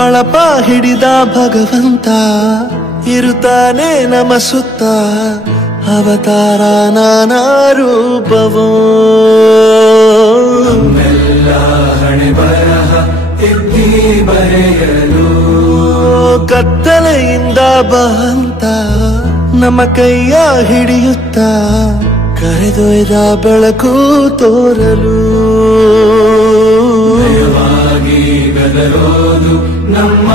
ಬಳಪ ಹಿಡಿದ ಭಗವಂತ ಇರುತ್ತಾನೆ ನಮ ಸುತ್ತ ಅವತಾರ ನಾನಾ ರೂಪವೋ ನಮ್ಮೆಲ್ಲ ಹಣೆ ಬರಹ ತಿದ್ದಿ ಬರೆಯಲು ಕತ್ತಲೆಯಿಂದ ಬಂತ ನಮ್ಮ ಕೈಯ ಹಿಡಿಯುತ್ತ ಕರೆದೊಯ್ದ ಬೆಳಕು ತೋರಲು ಭಯವಾಗಿ ಗದರೋದು ನಮ್ಮ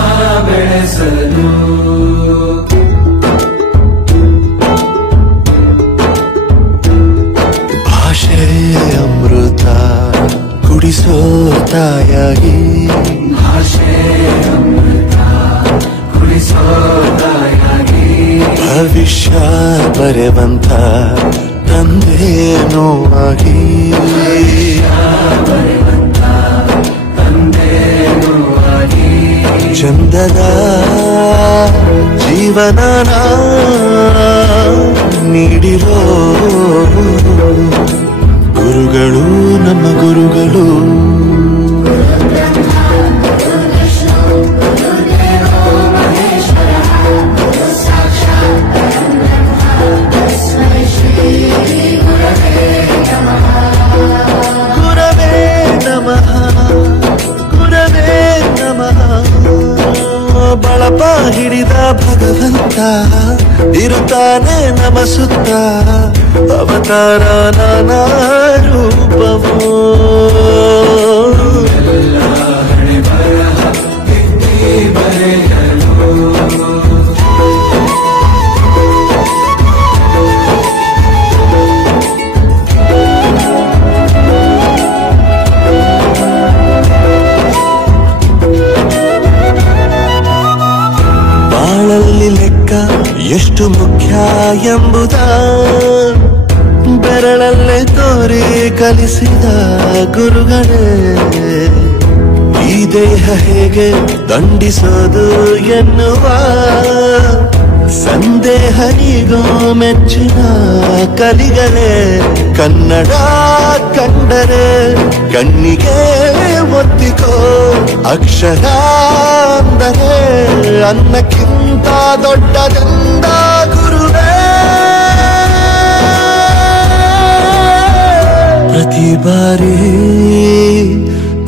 ಬೆಳೆಸಲು ಭಾಷೆ ಅಮೃತ ಕುಡಿಸೋ ತಾಯಾಗಿ ಭಾಷೆ ಅಮೃತ ಕುಡಿಸೋ ತಾಯಾಗಿ ಭವಿಷ್ಯ ಬರೆವಂತ ತಂದೇನೋ ಆಗಿ ಚಂದದ ಜೀವನ ನೀಡಿರೋ ಗುರುಗಳು ನಮ್ಮ ಗುರುಗಳು ಬಳಪ ಹಿಡಿದ ಭಗವಂತ ಇರುತ್ತಾನೆ ನಮ ಸುತ್ತ ಅವತಾರ ನಾನಾ ರೂಪವೋ ಎಲ್ಲ ಹಣೆ ಬರಹ ತಿದ್ದಿ ಬರೆಯಲು ಬಾಳಲ್ಲಿ ಲೆಕ್ಕ ಎಷ್ಟು ಮುಖ್ಯ ಎಂಬುದ ಬೆರಳಲ್ಲೇ ತೋರಿ ಕಲಿಸಿದ ಗುರುಗಳೇ ಈ ದೇಹ ಹೇಗೆ ದಂಡಿಸೋದು ಎನ್ನುವ ಸಂದೇಹ ನೀಗೋ ಮೆಚ್ಚಿನ ಕಲಿಗಳೇ ಕನ್ನಡ ಕಂಡರೆ ಕಣ್ಣಿಗೆ ಒತ್ತಿಕೋ ಅಕ್ಷರ ಅಂದರೆ ಅನ್ನಕ್ಕಿಂತ ದೊಡ್ಡದೆಂದ ಗುರುವೇ ಪ್ರತಿ ಬಾರಿ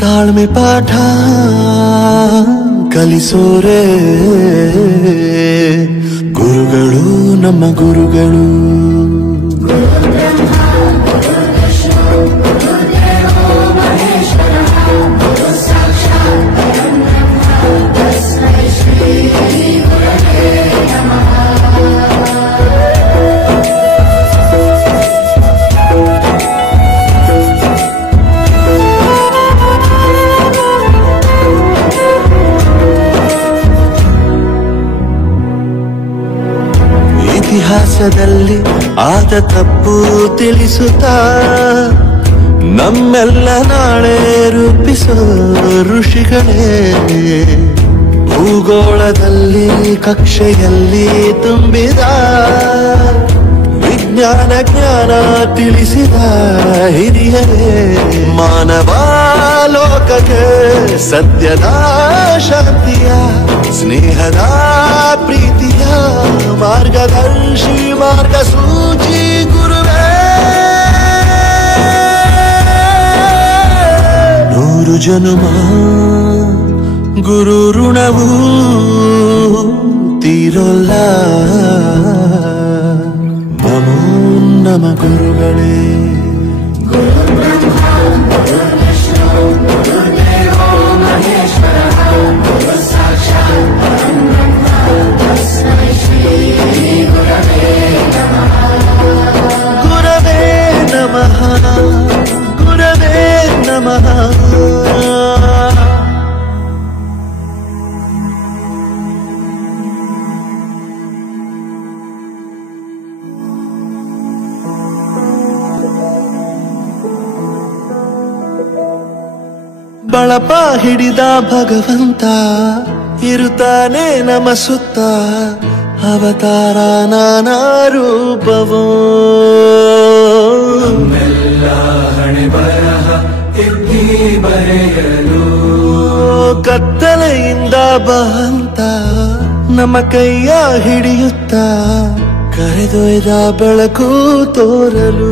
ತಾಳ್ಮೆ ಪಾಠ ಕಲಿಸೋರೆ ಗುರುಗಳು ನಮ್ಮ ಗುರುಗಳು ಇತಿಹಾಸದಲ್ಲಿ ಆದ ತಪ್ಪು ತಿಳಿಸುತ್ತಾ ನಮ್ಮೆಲ್ಲ ನಾಳೆ ರೂಪಿಸೋ ಋಷಿಗಳೇ ಭೂಗೋಳದಲ್ಲಿ ಕಕ್ಷೆಯಲ್ಲಿ ತುಂಬಿದ ವಿಜ್ಞಾನ ಜ್ಞಾನ ತಿಳಿಸಿದ ಹಿರಿಯರೇ ಮಾನವ ಲೋಕಕ್ಕೆ ಸತ್ಯದ ಶಾಂತಿಯ ಸ್ನೇಹದ ಪ್ರೀತಿಯ ಮಾರ್ಗದರ್ಶಿ ಮಾರ್ಗಸೂಚಿ ಗುರುವೇ ನೂರು ಜನುಮ ಗುರು ಋಣವು ತೀರೋಲ್ಲ ನಮೋ ನಮ ಗುರುಗಳೇ ಗುರವೇ ನಮಃ ಗುರವೇ ನಮಃ ಬಳಪ ಹಿಡಿದ ಭಗವಂತ ಇರುತ್ತಾನೆ ನಮ ಸುತ್ತ ಅವತಾರ ನಾನಾ ರೂಪವೋ ನಮ್ಮೆಲ್ಲ ಹಣೆ ಬರಹ ತಿದ್ದಿ ಬರೆಯಲು ಕತ್ತಲೆಯಿಂದ ಬಂತ ನಮ್ಮ ಕೈಯ ಹಿಡಿಯುತ್ತ ಕರೆದೊಯ್ದ ಬೆಳಕು ತೋರಲು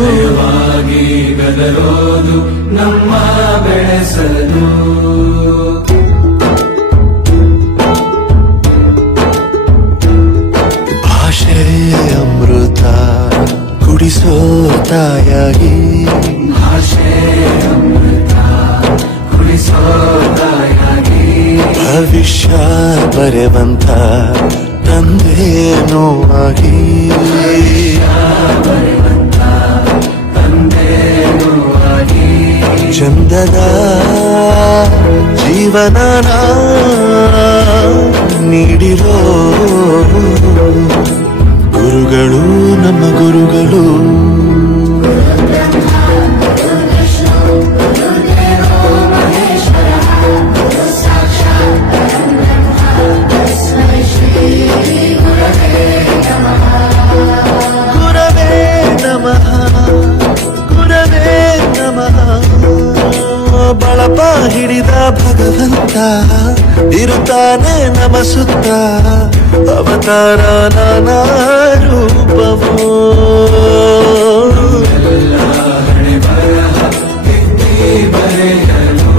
ಭಯವಾಗಿ ಗದರೋದು ನಮ್ಮ ಬೆಳೆಸಲು ಭಾಷೆ ಅಮೃತ ಕುಡಿಸೋ ತಾಯಾಗಿ ಭಾಷೆ ಅಮೃತ ಕುಡಿಸೋ ತಾಯಾಗಿ ಭವಿಷ್ಯ ಬರೆವಂತ ತಂದೇನೋ ಆಗಿ ಬರೆವಂತ ತಂದೇನೋ ಆಗಿ ಚಂದದ ಜೀವನನ ನೀಡಿರೋ ಗುರುಗಳು ನಮ್ಮ ಗುರುಗಳು ಗುರವೇ ನಮಃ ಗುರವೇ ನಮಃ ಬಳಪ ಹಿಡಿದ ಭಗವಂತ ಇರುತ್ತಾನೆ ನಮ ಸುತ್ತ ಅವತಾರ ನಾನಾ ರೂಪವೋ ಎಲ್ಲ ಹಣೆ ಬರಹ ತಿದ್ದಿ ಬರೆಯಲು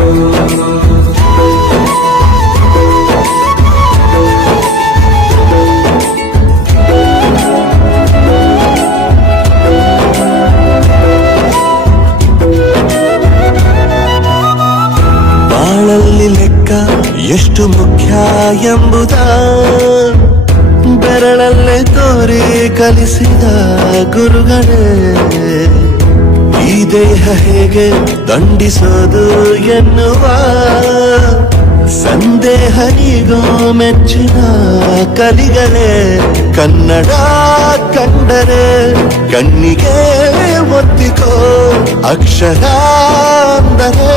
ಬಾಳಲ್ಲಿ ಲೆಕ್ಕ ಎಷ್ಟು ಮುಖ್ಯ ಎಂಬುದ ಬೆರಳಲ್ಲೇ ತೋರಿ ಕಲಿಸಿದ ಗುರುಗಳೇ ಈ ದೇಹ ಹೇಗೆ ದಂಡಿಸೋದು ಎನ್ನುವ ಸಂದೇಹ ಈಗೋ ಮೆಚ್ಚಿನ ಕಲಿಗಳೇ ಕನ್ನಡ ಕಂಡರೆ ಕಣ್ಣಿಗೆ ಒತ್ತಿಕೋ ಅಕ್ಷರ ಅಂದರೆ